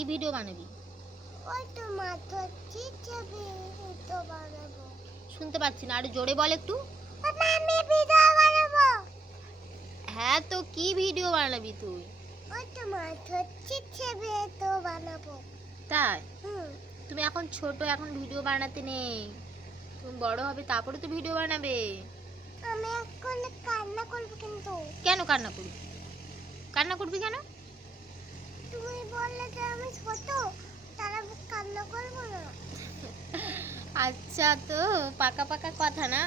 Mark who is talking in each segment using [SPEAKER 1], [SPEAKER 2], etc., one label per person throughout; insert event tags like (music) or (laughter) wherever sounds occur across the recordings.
[SPEAKER 1] কি ভিডিও বানাবি?
[SPEAKER 2] ওই তো মাথা চিচাবে তো বানাবো।
[SPEAKER 1] শুনতে পাচ্ছি না আরও জোরে বল একটু।
[SPEAKER 2] আমি ভিডিও বানাবো।
[SPEAKER 1] হ্যাঁ তো কি ভিডিও বানাবি তুই?
[SPEAKER 2] ওই তো মাথা চিচাবে তো বানাবো।
[SPEAKER 1] তাই?
[SPEAKER 2] হুম।
[SPEAKER 1] তুমি এখন ছোট এখন ভিডিও বানাতে নেই। তুমি বড় হবে তারপরে তো ভিডিও বানাবে।
[SPEAKER 2] আমি এখন কান্না করব কিন্তু।
[SPEAKER 1] কেন কান্না করবি? কান্না করবি কেন?
[SPEAKER 2] তুমি বললে যে আমি ছোট তারা কান্না করব না।
[SPEAKER 1] আচ্ছা তো পাকা পাকা কথা না?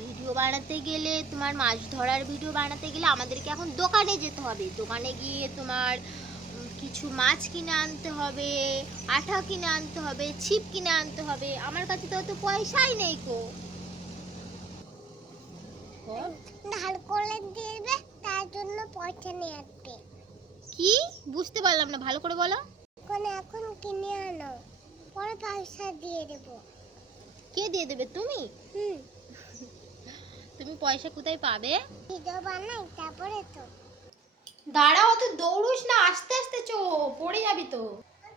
[SPEAKER 1] ভিডিও বানাতে গেলে তোমার মাছ ধরার ভিডিও বানাতে গেলে আমাদেরকে এখন দোকানে যেতে হবে। দোকানে গিয়ে তোমার কিছু মাছ কিনে আনতে হবে আঠা কিনে আনতে হবে ছিপ কিনে আনতে হবে। আমার কাছে তো অত পয়সাই নেই কো।
[SPEAKER 2] ধার করে দিবে তার জন্য পয়সা নিয়ে আসবে।
[SPEAKER 1] কি? বুঝতে পারলাম না ভালো করে বলো।
[SPEAKER 2] এখন এখন কিনে আনো। পরে পয়সা দিয়ে দেবো।
[SPEAKER 1] কে দিয়ে দেবে? তুমি?
[SPEAKER 2] হুম।
[SPEAKER 1] তুমি পয়সা কোথায় পাবে?
[SPEAKER 2] ভিডিও বানাই তারপরে তো।
[SPEAKER 1] দাঁড়া অত দৌড়ুস না আস্তে আস্তে চো পড়ে যাবি তো।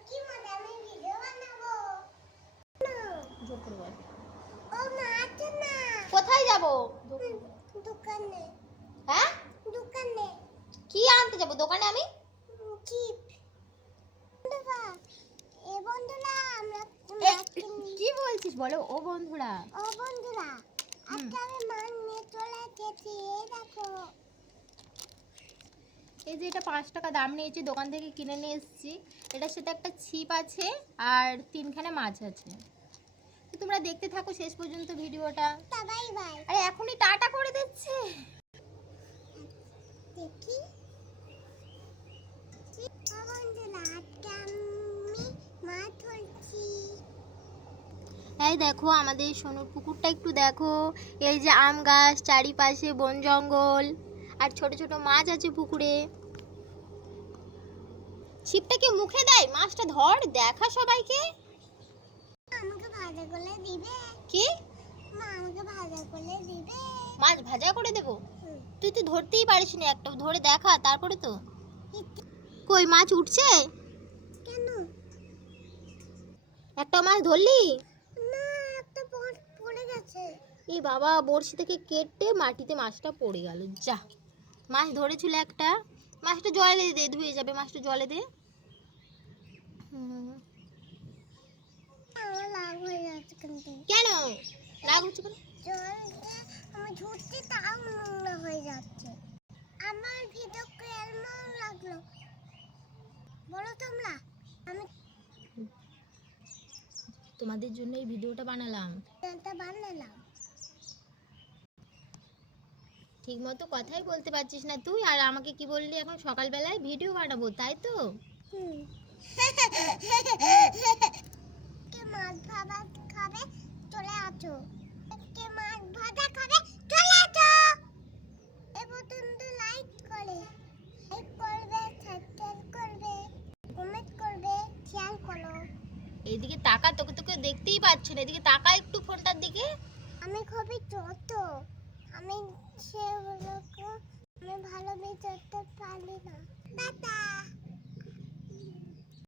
[SPEAKER 2] কি মনে আমি ভিডিও বানাবো। না,
[SPEAKER 1] জোর করে
[SPEAKER 2] ও না আছে না।
[SPEAKER 1] কোথায় যাব?
[SPEAKER 2] দোকানে।
[SPEAKER 1] হ্যাঁ?
[SPEAKER 2] দোকানে।
[SPEAKER 1] কি আনতে যাব? দোকানে আমি?
[SPEAKER 2] বন্ধুরা এ বন্ধুরা আমরা।
[SPEAKER 1] কি বলছিস বলো? ও বন্ধুরা।
[SPEAKER 2] ও বন্ধুরা। আজকে আমি মাছ নিয়ে চলে এসেছি এই দেখো।
[SPEAKER 1] এই যে এটা পাঁচ টাকা দাম নিয়েছি দোকান থেকে কিনে নিয়ে এসেছি। এটার সাথে একটা ছিপ আছে আর তিনখানা মাছ আছে। তোমরা দেখতে থাকো শেষ পর্যন্ত ভিডিওটা।
[SPEAKER 2] তা বাই বাই।
[SPEAKER 1] আরে এখনই টাটা করে দিচ্ছে
[SPEAKER 2] দেখি ও বন্ধুরা আজকে আমি মাছ ধরছি
[SPEAKER 1] এই দেখো আমাদের সোনুর পুকুরটা একটু দেখো। এই যে আম গাছ চারিপাশে বন জঙ্গল আর ছোট ছোট মাছ আছে পুকুরে। ছিপটাকে মুখে দেয় মাছটা ধর দেখা সবাইকে।
[SPEAKER 2] আমাকে ভাজা করে দিবে।
[SPEAKER 1] কি?
[SPEAKER 2] মা আমাকে ভাজা করে দিবে।
[SPEAKER 1] মাছ ভাজা করে দেবো? তুই তো ধরতেই পারিস না একটা ধরে দেখা তারপরে তো। কই মাছ উঠছে
[SPEAKER 2] কেন
[SPEAKER 1] একটা মাছ ধরলি?
[SPEAKER 2] না একটা পড়ে গেছে।
[SPEAKER 1] এই বাবা বড়শি থেকে কেটে মাটিতে মাছটা পড়ে গেল। যা মাছ ধরেছিল একটা। মাছটা জলে দে ধুয়ে যাবে মাছটা জলে দে।
[SPEAKER 2] হয়ে
[SPEAKER 1] কেন? রাগ হচ্ছে কেন?
[SPEAKER 2] আমি ধরছি তাও নোংরা হয়ে যাচ্ছে। আমার ভিডিও কেমন লাগল। বলো তোমরা আমি
[SPEAKER 1] তোমাদের জন্য এই ভিডিওটা বানালাম।
[SPEAKER 2] বানালাম।
[SPEAKER 1] ঠিক মতো কথাই বলতে পারছিস না তুই আর আমাকে কি বললি এখন সকালবেলায়? ভিডিও বানাবো তাই তো?
[SPEAKER 2] হুম (laughs) কে মাছ ভাজা খাবে চলে আসো কে মাছ ভাজা খাবে চলে আসো এ পর্যন্ত লাইক করে লাইক করবে সাবস্ক্রাইব করবে কমেন্ট করবে শেয়ার করো
[SPEAKER 1] এইদিকে তাকা তোকে তোকে দেখতেই পাচ্ছি না। এদিকে তাকা একটু ফোনটার দিকে।
[SPEAKER 2] আমি খুবই ছোট। আমি সেগুলোকে আমি ভালো বেঁচে পারি না। টাটা